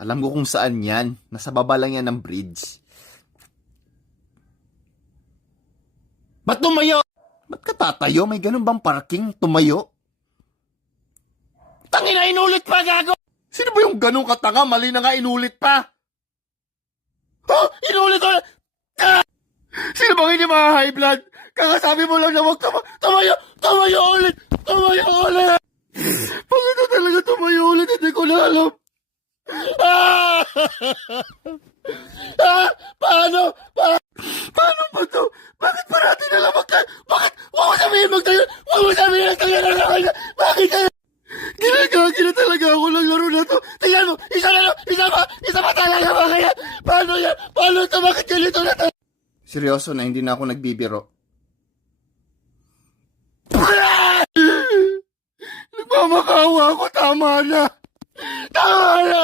Alam ko kung saan yan. Nasa baba lang yan ng bridge. Ba't tumayo? Ba't ka tatayo? May ganun bang parking? Tumayo? Tangina, inulit pa, gago! Sino ba yung ganun katanga? Mali na nga, inulit pa! Oh, inulit ulit! Ah! Sino bang hindi mga high blood? Kakasabi mo lang na huwag tumayo! Tumayo ulit! Tumayo ulit! Bakit na talaga tumayo ulit? Hindi ko na alam. Ah! Ah! Paano? Paano ba to? Bakit parati na lang Bakit? Huwag mo sabihin magtayo! Huwag mo sabihin magtayo na lang! Bakit ka? Ginagagi na talaga ako ng laro na to. Tingnan mo! Isa na lang! Isa pa talaga ba kaya? Paano yan? Paano ito? Bakit ganito na to? Seryoso na, hindi na ako nagbibiro. Nagmamakawa ako. Tama na! Tama na!